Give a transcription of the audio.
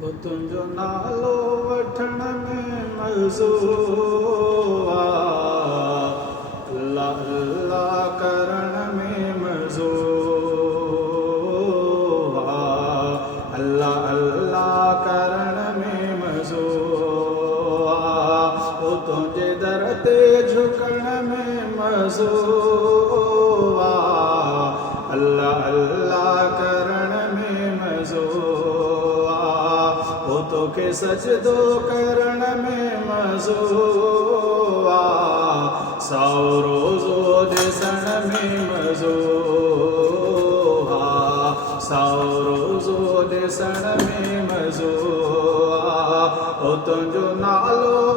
ओ तुंहिंजो नालो वठण में मज़ो अल्लाह अल्लाह करण में मज़ो अल्लाह अल्लाह करण में मज़ो ओ तुंहिंजे दर ते झुकण में मज़ो अल्लाह अल्लाह करण में मज़ो ओ तोखे सजदो करण में मज़ो साओ रोज़ो ॾिसण में मज़ो साओ रोज़ो ॾिसण में मज़ो ओ तुंहिंजो नालो